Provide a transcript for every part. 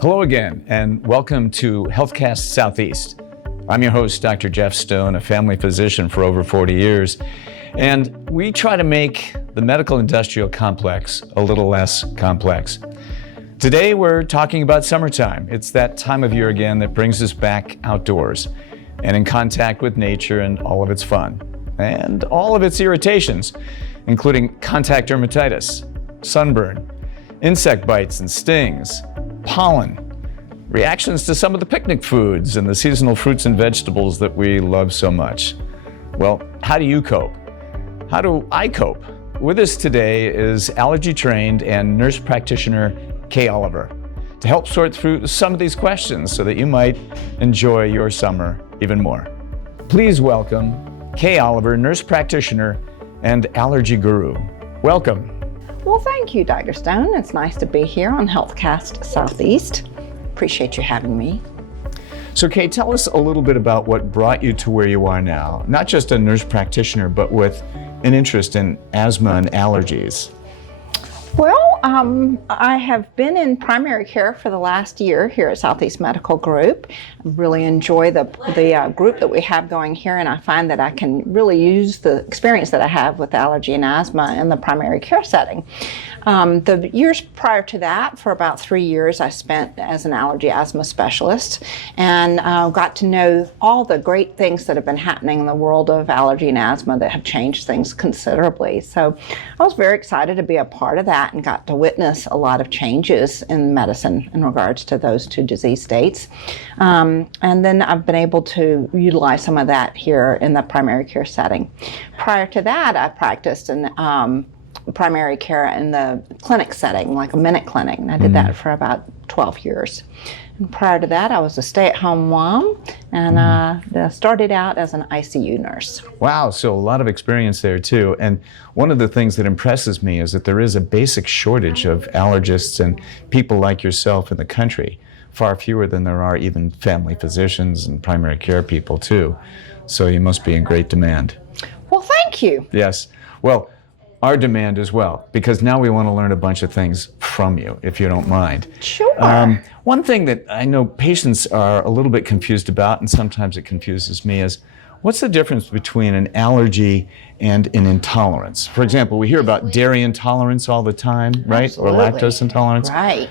Hello again, and welcome to HealthCast Southeast. I'm your host, Dr. Jeff Stone, a family physician for over 40 years, and we try to make the medical industrial complex a little less complex. Today, we're talking about summertime. It's that time of year again that brings us back outdoors and in contact with nature and all of its fun, and all of its irritations, including contact dermatitis, sunburn, insect bites and stings, pollen, reactions to some of the picnic foods and the seasonal fruits and vegetables that we love so much. Well, how do you cope? How do I cope? With us today is allergy-trained and nurse practitioner Kay Oliver to help sort through some of these questions so that you might enjoy your summer even more. Please welcome Kay Oliver, nurse practitioner and allergy guru. Welcome. Well, thank you, Dr. Stone. It's nice to be here on HealthCast Southeast. Appreciate you having me. So, Kay, tell us a little bit about what brought you to where you are now, not just a nurse practitioner, but with an interest in asthma and allergies. Well, I have been in primary care for the last year here at Southeast Medical Group. I really enjoy the group that we have going here, and I find that I can really use the experience that I have with allergy and asthma in the primary care setting. The years prior to that, for about 3 years, I spent as an allergy asthma specialist and got to know all the great things that have been happening in the world of allergy and asthma that have changed things considerably. So I was very excited to be a part of that and got to witness a lot of changes in medicine in regards to those two disease states. And then I've been able to utilize some of that here in the primary care setting. Prior to that, I practiced in primary care in the clinic setting, like a minute clinic, and I did that for about 12 years. And prior to that, I was a stay-at-home mom, and started out as an ICU nurse. Wow, so a lot of experience there too. And one of the things that impresses me is that there is a basic shortage of allergists and people like yourself in the country, far fewer than there are even family physicians and primary care people too. So you must be in great demand. Well, thank you. Yes. Well, our demand as well, because now we want to learn a bunch of things from you, if you don't mind. Sure. One thing that I know patients are a little bit confused about, and sometimes it confuses me, is what's the difference between an allergy and an intolerance? For example, we hear about dairy intolerance all the time, right? Absolutely. Or lactose intolerance. Right.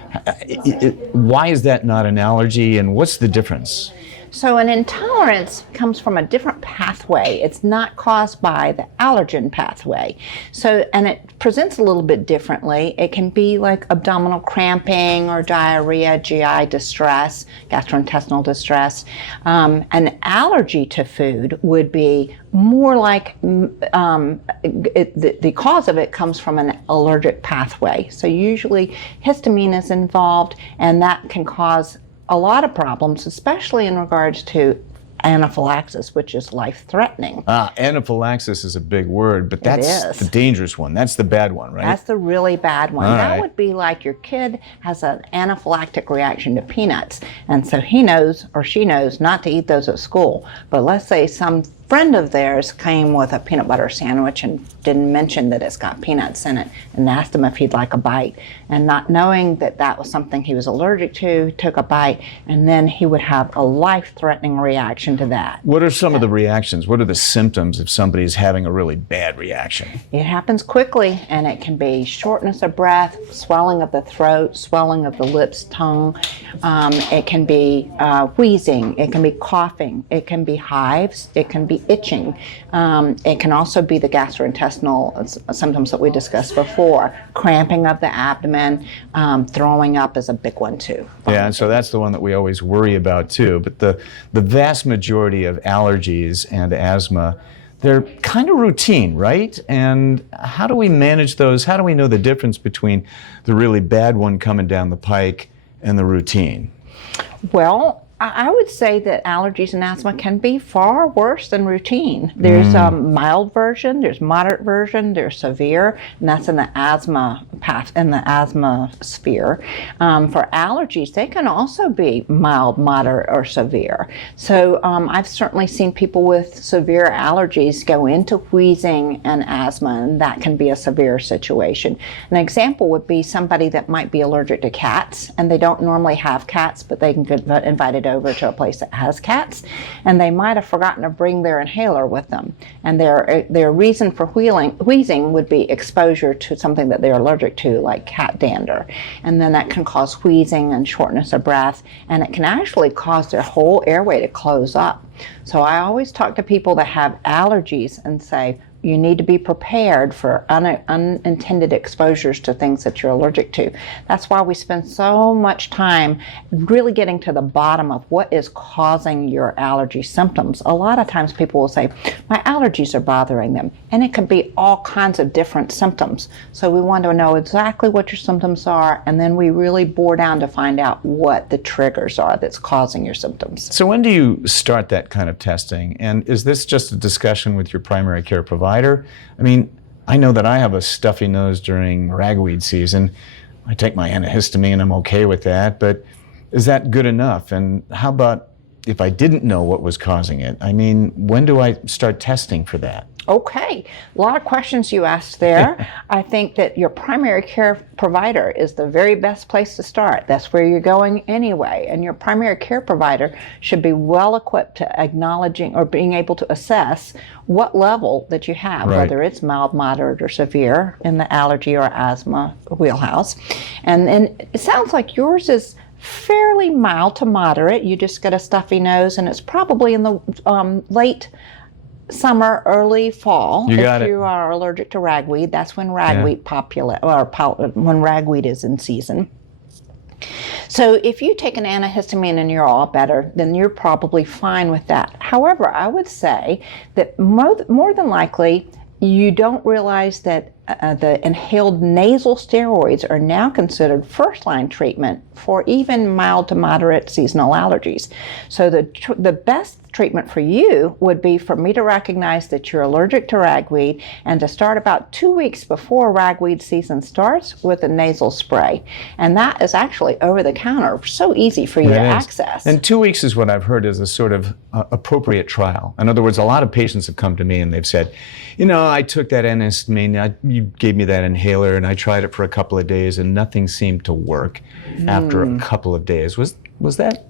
Why is that not an allergy, and what's the difference? So an intolerance comes from a different pathway. It's not caused by the allergen pathway. So, and it presents a little bit differently. It can be like abdominal cramping or diarrhea, GI distress, gastrointestinal distress. An allergy to food would be more like the cause of it comes from an allergic pathway. So usually histamine is involved, and that can cause a lot of problems, especially in regards to anaphylaxis, which is life-threatening. Anaphylaxis is a big word, but that's the dangerous one. That's the bad one, right? That's the really bad one. All that right. would be like your kid has an anaphylactic reaction to peanuts, and so he knows or she knows not to eat those at school. But let's say some friend of theirs came with a peanut butter sandwich and didn't mention that it's got peanuts in it and asked him if he'd like a bite. And not knowing that that was something he was allergic to, took a bite, and then he would have a life-threatening reaction to that. What are some of the reactions? What are the symptoms if somebody's having a really bad reaction? It happens quickly, and it can be shortness of breath, swelling of the throat, swelling of the lips, tongue. It can be wheezing. It can be coughing. It can be hives. It can be itching. It can also be the gastrointestinal symptoms that we discussed before. Cramping of the abdomen, throwing up is a big one too. Yeah, and so that's the one that we always worry about too. But the vast majority of allergies and asthma, they're kind of routine, right? And how do we manage those? How do we know the difference between the really bad one coming down the pike and the routine? Well, I would say that allergies and asthma can be far worse than routine. There's a mild version, there's moderate version, there's severe, and that's in the asthma path, in the asthma sphere. For allergies, they can also be mild, moderate, or severe. So I've certainly seen people with severe allergies go into wheezing and asthma, and that can be a severe situation. An example would be somebody that might be allergic to cats, and they don't normally have cats, but they can get invited over to a place that has cats, and they might have forgotten to bring their inhaler with them. And their reason for wheezing would be exposure to something that they're allergic to, like cat dander. And then that can cause wheezing and shortness of breath, and it can actually cause their whole airway to close up. So I always talk to people that have allergies and say, you need to be prepared for unintended exposures to things that you're allergic to. That's why we spend so much time really getting to the bottom of what is causing your allergy symptoms. A lot of times people will say, my allergies are bothering them, and it can be all kinds of different symptoms. So we want to know exactly what your symptoms are, and then we really bore down to find out what the triggers are that's causing your symptoms. So when do you start that kind of testing? And is this just a discussion with your primary care provider? I mean, I know that I have a stuffy nose during ragweed season. I take my antihistamine, I'm okay with that, but is that good enough? And how about if I didn't know what was causing it? I mean, when do I start testing for that? Okay, a lot of questions you asked there. I think that your primary care provider is the very best place to start. That's where you're going anyway. And your primary care provider should be well equipped to acknowledging or being able to assess what level that you have, right, whether it's mild, moderate, or severe in the allergy or asthma wheelhouse. And it sounds like yours is fairly mild to moderate. You just get a stuffy nose, and it's probably in the late summer, early fall. You got if it. You are allergic to ragweed, that's when ragweed when ragweed is in season. So if you take an antihistamine and you're all better, then you're probably fine with that. However, I would say that more than likely you don't realize that the inhaled nasal steroids are now considered first-line treatment for even mild to moderate seasonal allergies. So the best treatment for you would be for me to recognize that you're allergic to ragweed and to start about 2 weeks before ragweed season starts with a nasal spray. And that is actually over the counter, so easy for you to access. And 2 weeks is what I've heard is a sort of appropriate trial. In other words, a lot of patients have come to me and they've said, you know, I took that antihistamine, you gave me that inhaler, and I tried it for a couple of days and nothing seemed to work after a couple of days. Was that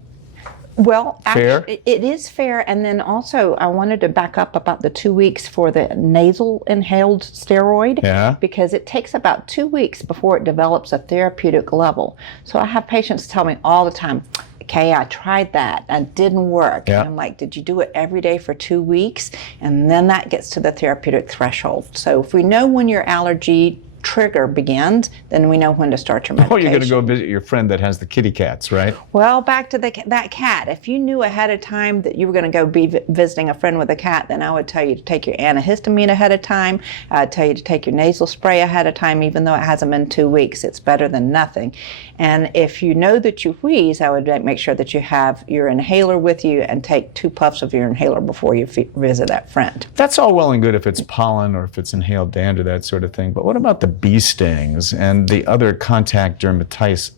well, fair? Actually, it is fair. And then also, I wanted to back up about the 2 weeks for the nasal inhaled steroid, because it takes about 2 weeks before it develops a therapeutic level. So I have patients tell me all the time, okay, I tried that, it didn't work. Yeah. And I'm like, did you do it every day for 2 weeks? And then that gets to the therapeutic threshold. So if we know when your allergy trigger begins, then we know when to start your medication. Oh, you're going to go visit your friend that has the kitty cats, right? Well, back to that cat. If you knew ahead of time that you were going to go be visiting a friend with a cat, then I would tell you to take your antihistamine ahead of time. I'd tell you to take your nasal spray ahead of time, even though it hasn't been 2 weeks. It's better than nothing. And if you know that you wheeze, I would make sure that you have your inhaler with you and take 2 puffs of your inhaler before you visit that friend. That's all well and good if it's pollen or if it's inhaled dander, that sort of thing. But what about the bee stings and the other contact dermatitis,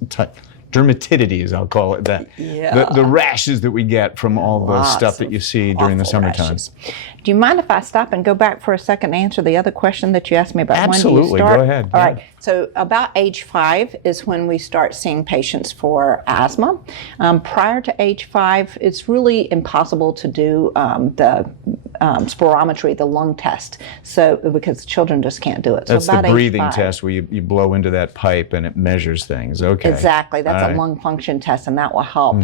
I'll call it that. Yeah. The rashes that we get from all the stuff that you see during the summertime. Rashes. Do you mind if I stop and go back for a second to answer the other question that you asked me about? Absolutely. When do you start? Go ahead. All right. So about age 5 is when we start seeing patients for asthma. Prior to age 5, it's really impossible to do the spirometry, the lung test, so because children just can't do it. That's so about the breathing age 5, test where you blow into that pipe and it measures things. Okay. Exactly. That's All a lung function test, and that will help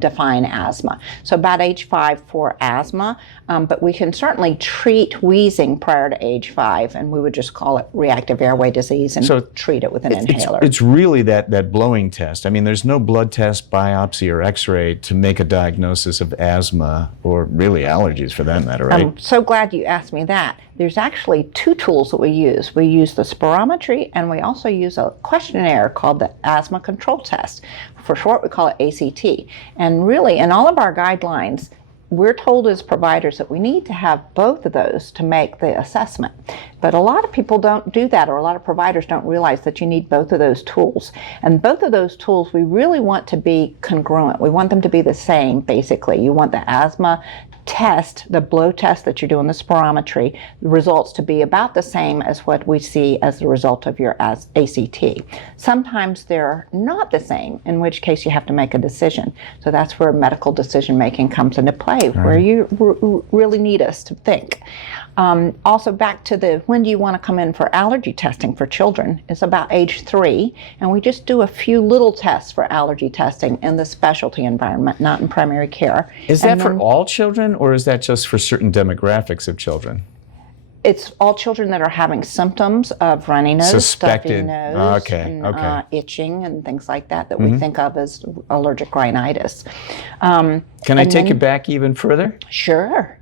define asthma. So about age 5 for asthma, but we can certainly treat wheezing prior to age 5, and we would just call it reactive airway disease and treat it with an inhaler. It's really that blowing test. I mean, there's no blood test, biopsy, or x-ray to make a diagnosis of asthma or really allergies for that matter, right? I'm so glad you asked me that. There's actually 2 tools that we use. We use the spirometry, and we also use a questionnaire called the asthma control test. For short, we call it ACT. And really, in all of our guidelines, we're told as providers that we need to have both of those to make the assessment. But a lot of people don't do that, or a lot of providers don't realize that you need both of those tools. And both of those tools we really want to be congruent. We want them to be the same, basically. You want the asthma test, the blow test that you do in the spirometry, the results to be about the same as what we see as the result of your ACT. Sometimes they're not the same, in which case you have to make a decision. So that's where medical decision making comes into play, where you really need us to think. Also, back to the when do you want to come in for allergy testing for children, it's about age 3, and we just do a few little tests for allergy testing in the specialty environment, not in primary care. Is that for all children, or is that just for certain demographics of children? It's all children that are having symptoms of runny nose, Suspected. stuffy nose, Okay. itching, and things like that we think of as allergic rhinitis. Can I take it back even further? Sure.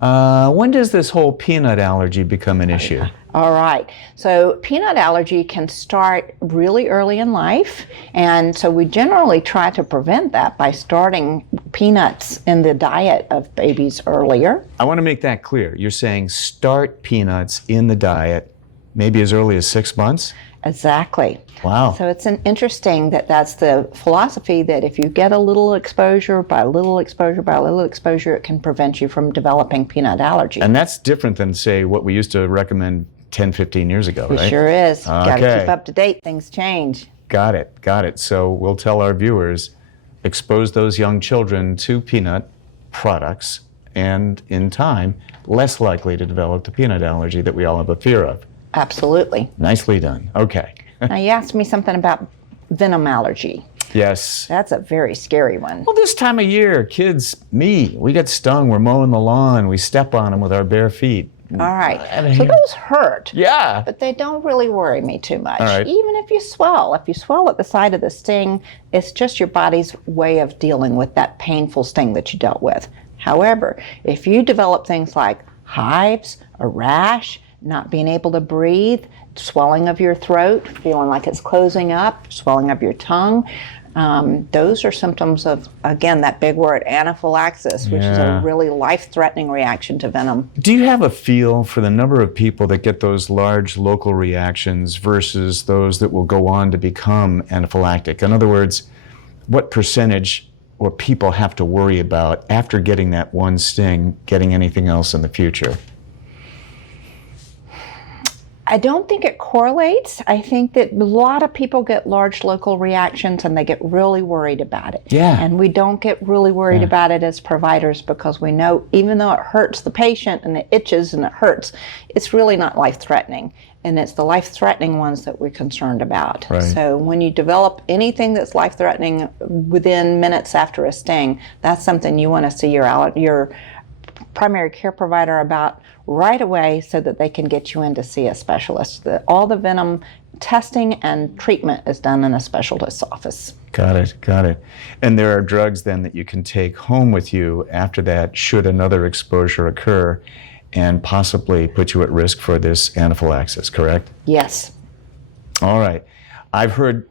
When does this whole peanut allergy become an issue? All right. So peanut allergy can start really early in life, and so we generally try to prevent that by starting peanuts in the diet of babies earlier. I want to make that clear. You're saying start peanuts in the diet maybe as early as 6 months? Exactly. Wow. So it's interesting that that's the philosophy, that if you get a little exposure by little exposure by little exposure, it can prevent you from developing peanut allergy. And that's different than, say, what we used to recommend 10, 15 years ago, right? It sure is. Got to Okay. keep up to date. Things change. Got it. So we'll tell our viewers, expose those young children to peanut products, and in time, less likely to develop the peanut allergy that we all have a fear of. Absolutely. Nicely done. Okay. Now, you asked me something about venom allergy. Yes. That's a very scary one. Well, this time of year, kids, we get stung. We're mowing the lawn. We step on them with our bare feet. All right. So those hurt. Yeah. But they don't really worry me too much. All right. Even if you swell at the site of the sting, it's just your body's way of dealing with that painful sting that you dealt with. However, if you develop things like hives, a rash, not being able to breathe, swelling of your throat, feeling like it's closing up, swelling of your tongue, those are symptoms of, again, that big word, anaphylaxis, which is a really life-threatening reaction to venom. Do you have a feel for the number of people that get those large local reactions versus those that will go on to become anaphylactic? In other words, what percentage or people have to worry about after getting that one sting, getting anything else in the future? I don't think it correlates. I think that a lot of people get large local reactions and they get really worried about it. Yeah. And we don't get really worried about it as providers, because we know even though it hurts the patient and it itches and it hurts, it's really not life-threatening. And it's the life-threatening ones that we're concerned about. Right. So when you develop anything that's life-threatening within minutes after a sting, that's something you want to see your primary care provider about right away, so that they can get you in to see a specialist. All the venom testing and treatment is done in a specialist's office. Got it. And there are drugs then that you can take home with you after that, should another exposure occur, and possibly put you at risk for this anaphylaxis, correct? Yes. All right. I've heard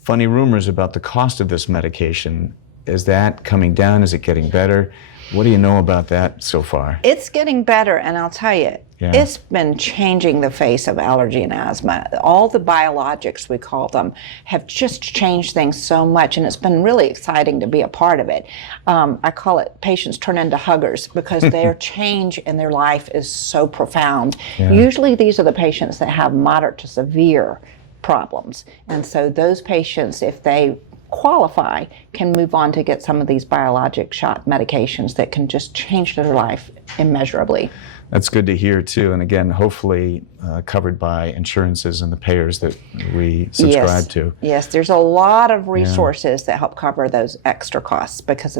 funny rumors about the cost of this medication. Is that coming down? Is it getting better? What do you know about that so far? It's getting better, and I'll tell you, it's been changing the face of allergy and asthma. All the biologics, we call them, have just changed things so much, and it's been really exciting to be a part of it. I call it patients turn into huggers, because their change in their life is so profound. Usually these are the patients that have moderate to severe problems, and so those patients, if they qualify, can move on to get some of these biologic shot medications that can just change their life immeasurably. That's good to hear too, and again, hopefully covered by insurances and the payers that we subscribe to. Yes, there's a lot of resources that help cover those extra costs, because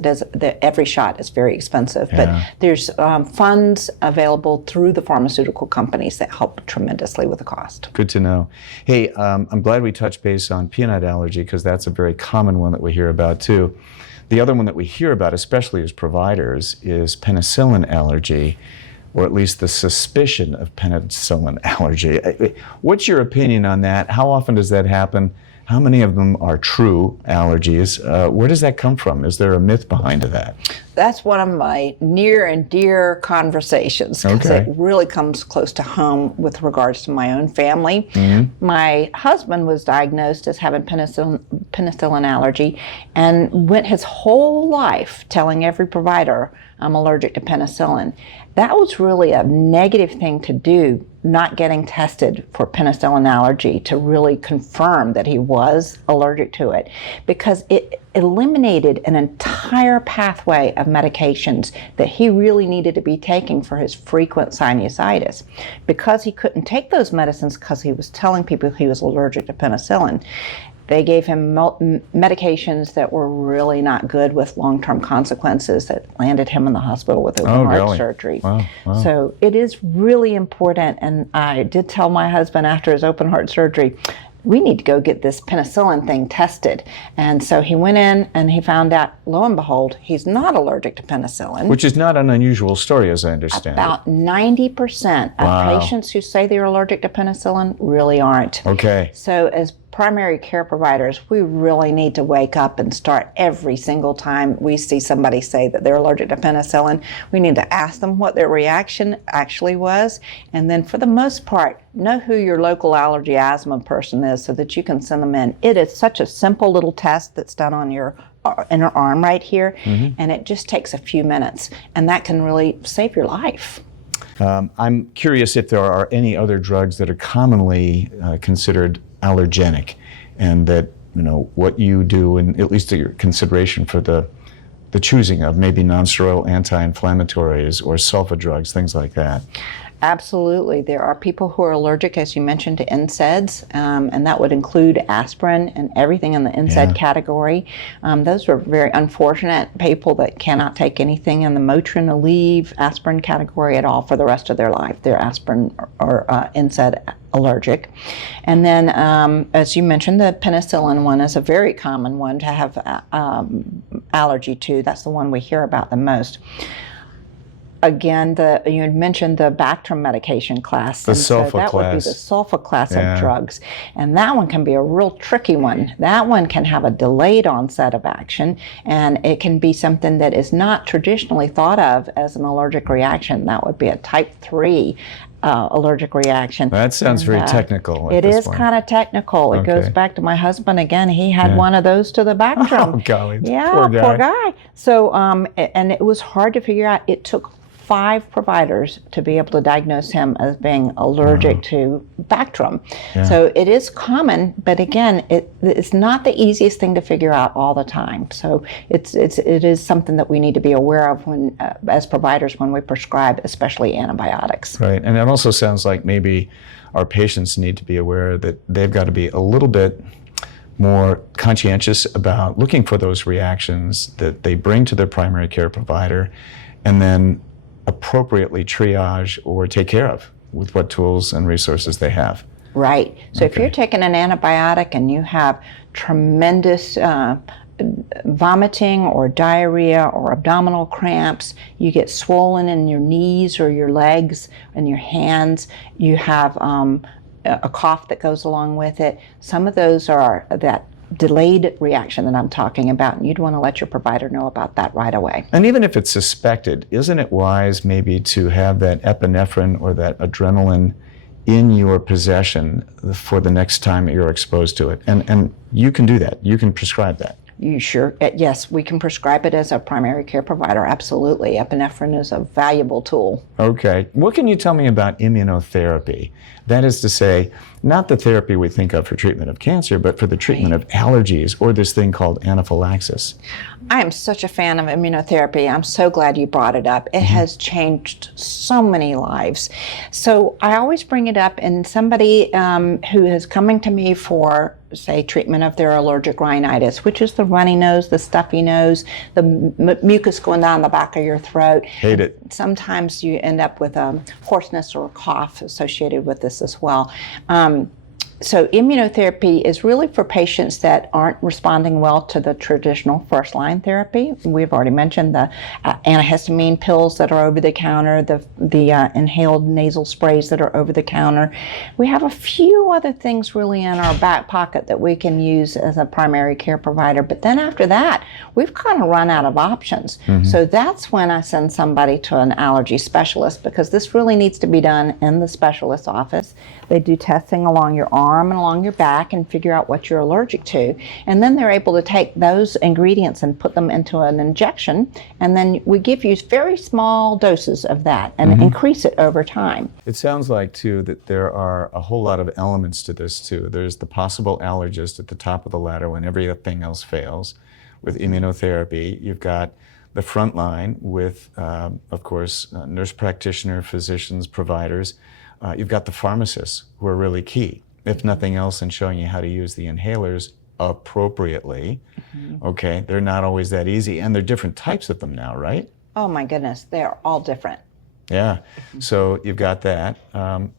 every shot is very expensive. But there's funds available through the pharmaceutical companies that help tremendously with the cost. Good to know. Hey, I'm glad we touched base on peanut allergy, because that's a very common one that we hear about too. The other one that we hear about, especially as providers, is penicillin allergy, or at least the suspicion of penicillin allergy. What's your opinion on that? How often does that happen? how many of them are true allergies? Where does that come from? Is there a myth behind that? That's one of my near and dear conversations, because it really comes close to home with regards to my own family. My husband was diagnosed as having penicillin allergy and went his whole life telling every provider, I'm allergic to penicillin. That was really a negative thing to do, not getting tested for penicillin allergy to really confirm that he was allergic to it, because it eliminated an entire pathway of medications that he really needed to be taking for his frequent sinusitis. Because he couldn't take those medicines because he was telling people he was allergic to penicillin, they gave him medications that were really not good, with long-term consequences that landed him in the hospital with open heart surgery. Wow. So it is really important, and I did tell my husband after his open heart surgery, we need to go get this penicillin thing tested. And so he went in and he found out, lo and behold, he's not allergic to penicillin. Which is not an unusual story, as I understand About 90% of patients who say they're allergic to penicillin really aren't. Okay. So as primary care providers, we really need to wake up and start every single time we see somebody say that they're allergic to penicillin. We need to ask them what their reaction actually was, and then for the most part, know who your local allergy asthma person is so that you can send them in. It is such a simple little test that's done on your inner arm right here, and it just takes a few minutes, and that can really save your life. I'm curious if there are any other drugs that are commonly considered allergenic, and that, you know, what you do, and at least your consideration for the choosing of maybe non-steroidal anti-inflammatories or sulfa drugs, things like that. Absolutely. There are people who are allergic, as you mentioned, to NSAIDs, and that would include aspirin and everything in the NSAID category. Those are very unfortunate people that cannot take anything in the Motrin, Aleve, aspirin category at all for the rest of their life. They're aspirin or NSAID allergic. And then, as you mentioned, the penicillin one is a very common one to have allergy to. That's the one we hear about the most. Again, you had mentioned the Bactrim medication class. The sulfa so that would be the sulfa class of drugs. And that one can be a real tricky one. That one can have a delayed onset of action, and it can be something that is not traditionally thought of as an allergic reaction. That would be a type 3 allergic reaction. That sounds very technical. It is kind of technical. It goes back to my husband again. He had one of those to the Bactrim. Oh, golly. Yeah, Poor guy. So, and it was hard to figure out. It took 5 providers to be able to diagnose him as being allergic to Bactrim. So it is common, but again, it's not the easiest thing to figure out all the time. So it is something that we need to be aware of when, as providers, when we prescribe, especially antibiotics. Right, and it also sounds like maybe our patients need to be aware that they've got to be a little bit more conscientious about looking for those reactions that they bring to their primary care provider, and then appropriately triage or take care of with what tools and resources they have. Right. So if you're taking an antibiotic and you have tremendous vomiting or diarrhea or abdominal cramps, you get swollen in your knees or your legs and your hands, you have a cough that goes along with it, some of those are that delayed reaction that I'm talking about, and you'd want to let your provider know about that right away. And even if it's suspected, isn't it wise maybe to have that epinephrine or that adrenaline in your possession for the next time you're exposed to it? And you can do that. You can prescribe that. You sure? Yes, we can prescribe it as a primary care provider. Absolutely. Epinephrine is a valuable tool. Okay. What can you tell me about immunotherapy? That is to say, not the therapy we think of for treatment of cancer, but for the treatment of allergies or this thing called anaphylaxis. I am such a fan of immunotherapy. I'm so glad you brought it up. It has changed so many lives. So I always bring it up in somebody who is coming to me for, say, treatment of their allergic rhinitis, which is the runny nose, the stuffy nose, the mucus going down the back of your throat. Hate it. Sometimes you end up with hoarseness or a cough associated with this as well. So immunotherapy is really for patients that aren't responding well to the traditional first-line therapy. We've already mentioned the antihistamine pills that are over the counter, the inhaled nasal sprays that are over the counter. We have a few other things really in our back pocket that we can use as a primary care provider. But then after that, we've kind of run out of options. So that's when I send somebody to an allergy specialist, because this really needs to be done in the specialist's office. They do testing along your arm and along your back and figure out what you're allergic to. And then they're able to take those ingredients and put them into an injection. And then we give you very small doses of that and increase it over time. It sounds like, too, that there are a whole lot of elements to this, too. There's the possible allergist at the top of the ladder when everything else fails. With immunotherapy, you've got the front line with, of course, nurse practitioner, physicians, providers. You've got the pharmacists, who are really key, if nothing else, in showing you how to use the inhalers appropriately. Okay, they're not always that easy, and there are different types of them now, right? Oh my goodness, they're all different. Yeah, so you've got that.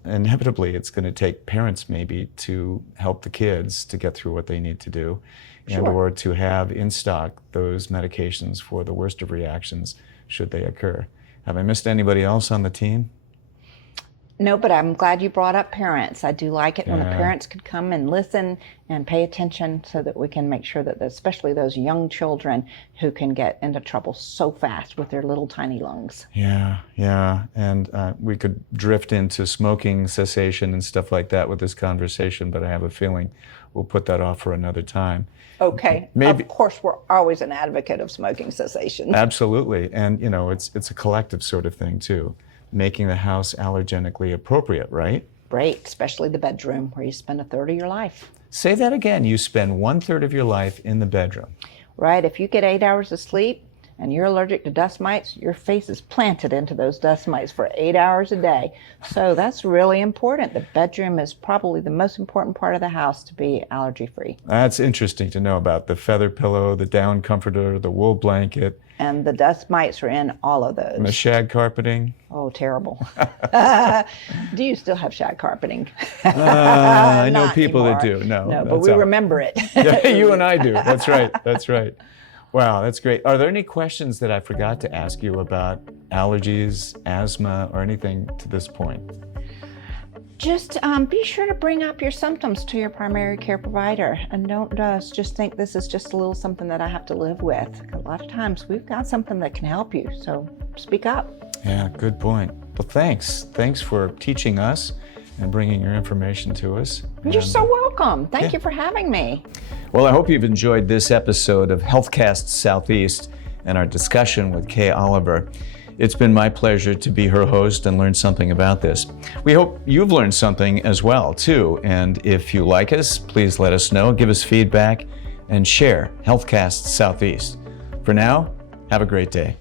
Inevitably, it's going to take parents maybe to help the kids to get through what they need to do, and or to have in stock those medications for the worst of reactions should they occur. Have I missed anybody else on the team? No, but I'm glad you brought up parents. I do like it when the parents could come and listen and pay attention, so that we can make sure that especially those young children who can get into trouble so fast with their little tiny lungs. Yeah. And we could drift into smoking cessation and stuff like that with this conversation, but I have a feeling we'll put that off for another time. Okay. Maybe. Of course, we're always an advocate of smoking cessation. Absolutely. And, it's a collective sort of thing, too. Making the house allergenically appropriate, right? Right, especially the bedroom, where you spend a third of your life. Say that again. You spend 1/3 of your life in the bedroom. Right, if you get 8 hours of sleep and you're allergic to dust mites, your face is planted into those dust mites for 8 hours a day. So that's really important. The bedroom is probably the most important part of the house to be allergy-free. That's interesting to know about the feather pillow, the down comforter, the wool blanket. And the dust mites are in all of those. And the shag carpeting. Oh, terrible. Do you still have shag carpeting? I know people anymore. that do. No, but we remember it. Yeah, you and I do. That's right. Wow, that's great. Are there any questions that I forgot to ask you about allergies, asthma, or anything to this point? Just be sure to bring up your symptoms to your primary care provider, and don't just think this is just a little something that I have to live with. A lot of times we've got something that can help you, so speak up. Yeah, good point. Well, thanks. Thanks for teaching us and bringing your information to us. You're so welcome. Thank you for having me. Well, I hope you've enjoyed this episode of HealthCast Southeast and our discussion with Kay Oliver. It's been my pleasure to be her host and learn something about this. We hope you've learned something as well, too. And if you like us, please let us know, give us feedback, and share HealthCast Southeast. For now, have a great day.